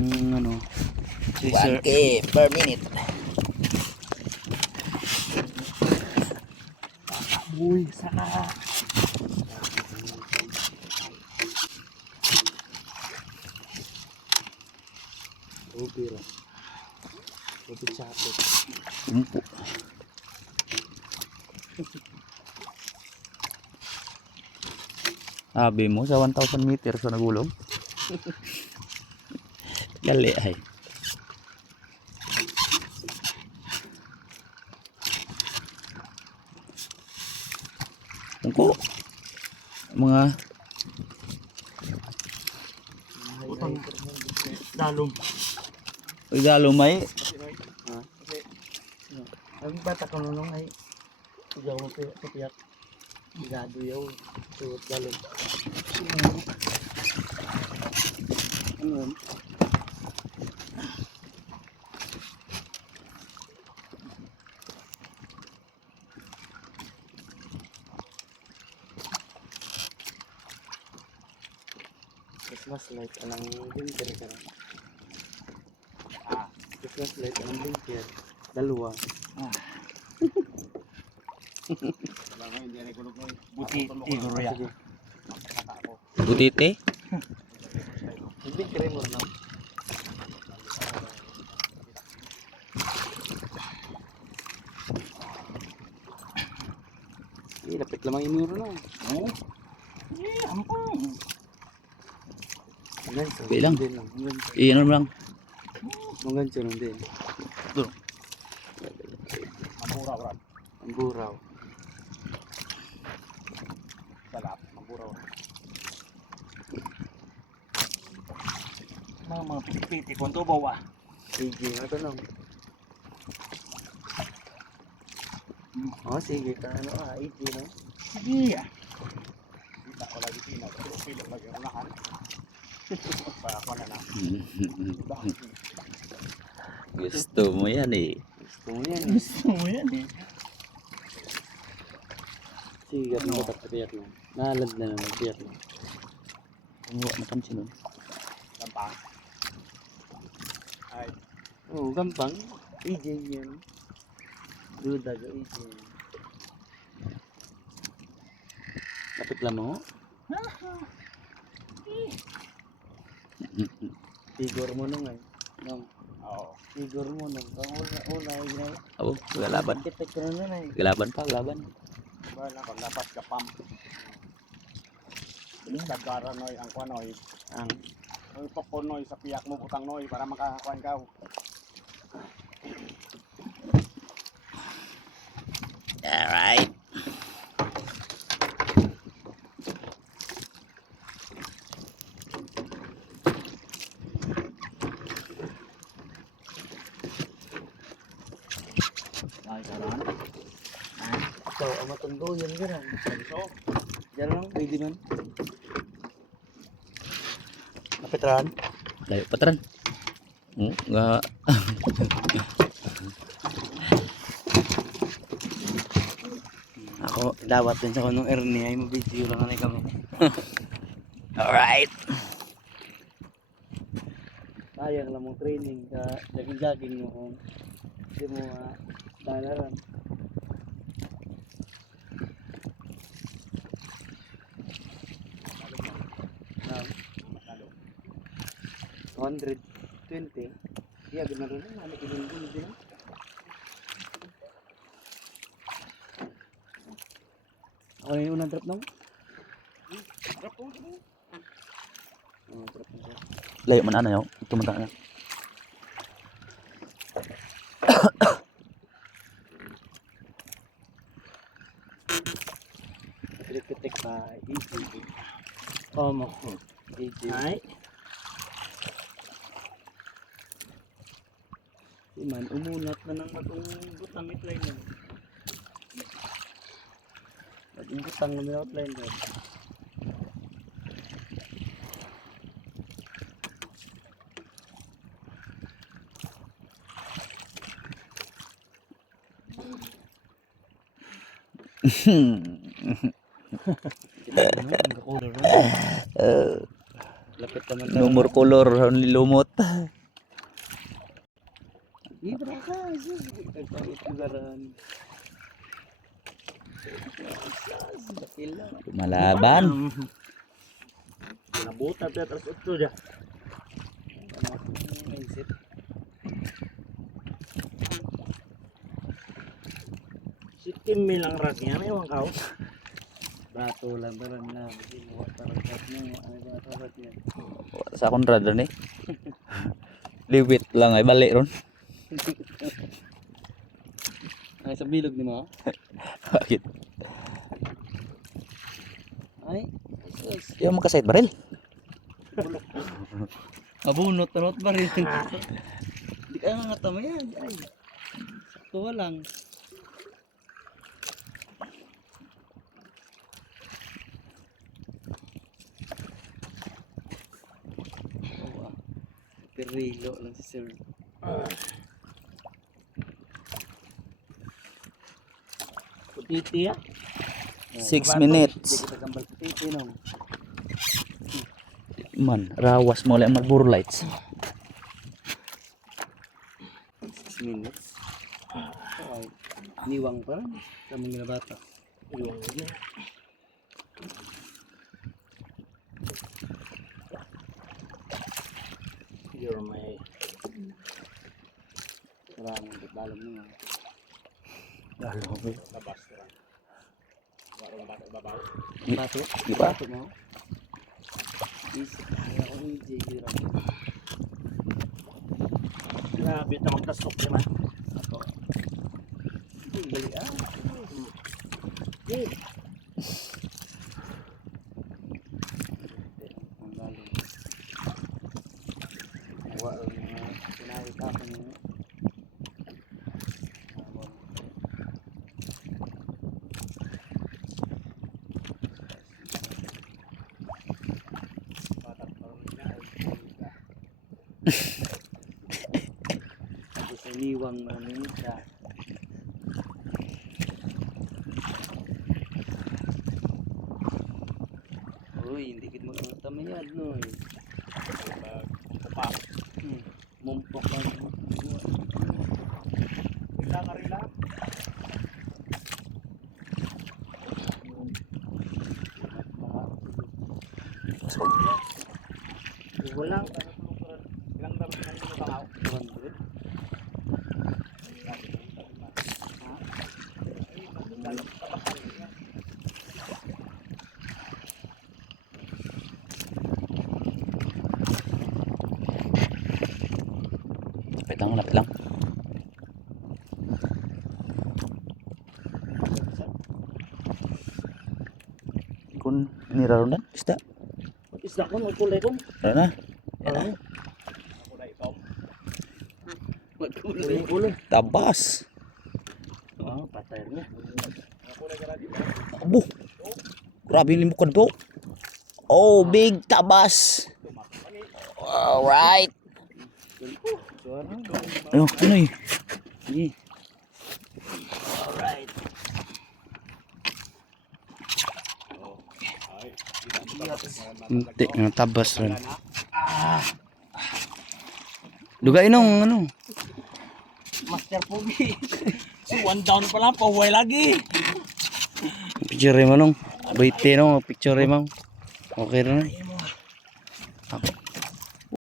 ano, si Sir. 1K per minute. Uy, saka. Ruby lang. Ruby chapit. Umpo. Sabi mo sa 1,000 meters sa nagulong. Gali ay. Tungko. Mga Utang. Dalom. uy galumay. Ang bata ko nung ay tujaw mo piyak. Gado yaw. Suot dalom. Ano? Christmas light anang blinker ka na. Christmas light anang blinker. Dalawa. Buti siguro ya. Butite. Blinker mo na. Lapit lamang inuro na. Oh. Ampang. Bilang. Iyan lang. Munggan sunod din. Ito. Mamburaw. Ang buraw. Salap. Mamburaw. Mga piti kung to bawa. Sige, ito lang. Oh, sige ka ano iti no. Sige. Kita ko lagi sino. Pilok lagi unahan. Para ako na. Gusto mo yan eh. Gusto mo yan. Gusto mo yan eh. Sige, ano ba tapiyak na? Nalad na naman, piyak na. Kumuha na pansin nun. Gampang. Ay. Oo, gampang. EJ yan. Duda ka, EJ. Lapit lang mo. Figure mo nung ay. Nung. Oo. Figure mo nung. Kung una ay Abo, galaban. architect ko na nun ay. Galaban pa, galaban. Wala ko dapat ka pam. Sagara noy ang kwanoy. Ang Ang pokonoy sa piyak mo butang noy para makakuan ka. Alright. Ay, karan. ito, ang matundo yan gano'n. So, Diyan lang, pwede man. Napitran? Layo patran. Nga. Ako, dawat din sa kanong Ernie ay mabidyo lang anay kami. Alright. Sayang lang mong training ka, jogging-jogging mo kung hindi mo dalaran. Ah, 120. Iya, benar rin. Ano kinunod din? Ako na yung unang drop nung? drop po. Oo, drop na siya. Layo man ano yun. Tumunta na. Pitik-pitik pa. Easy. Omo. Easy. Ay. Si man, umunat na ng matong butang itline na. Matong butang na outline na. Lapit naman No more color, only lumot. Ibra ka. Nagpapagaran. Lumalaban. Nabuta pa terus itu dia. Sikim milang rasnya memang kau. Bato lang barang na. Inuwa parang kat mo. Ano ba ito rasnya? Sa akong radar ni. Liwit lang ay balik ron. Ay, sa bilog ni mo? Bakit? Ay, sus. Yung magkasayit baril. Abunot ba rin? Hindi ka nga tama yan. Ay, sakto lang. Perilo lang si sir. Putiti ya. 6 minutes. Hindi kita gambal putiti no. Man, rawas mo lang Marlboro Lights. 6 minutes. Ay, niwang pa sa mga bata. Yung ini. You're my Maraming dalam nyo. labas terang. Warung bata babaw. Bato? Di ba? Bato mo? Isip kaya ko ni JB Ram. Grabe na magdasok naman. Ako. Bali ah. Ang lalim. Wala na sinabi ka pa niyo. Tapos iniwang namin siya. Uy, hindi kita magtamayad no eh. Mumpok lang. Rila ka rila. Walang ilang dapat na yung tao. 200. Lapit lang. Kung niraronan, isda. Isda ko, magkulay ko. Ano na? Ako na ikaw. Magkulay. Kulay. Tabas. Oh, patay na. Kulay ka rin. Abo. Grabe yung limukan po. Oh, big tabas. Alright. Ano eh? Sige. Alright. Hindi, tabas rin. Dugay nung ano. Master Pogi. Si one down pa lang, pahuway lagi. Picture mo nung. Baite nung, picture mo. Okay na.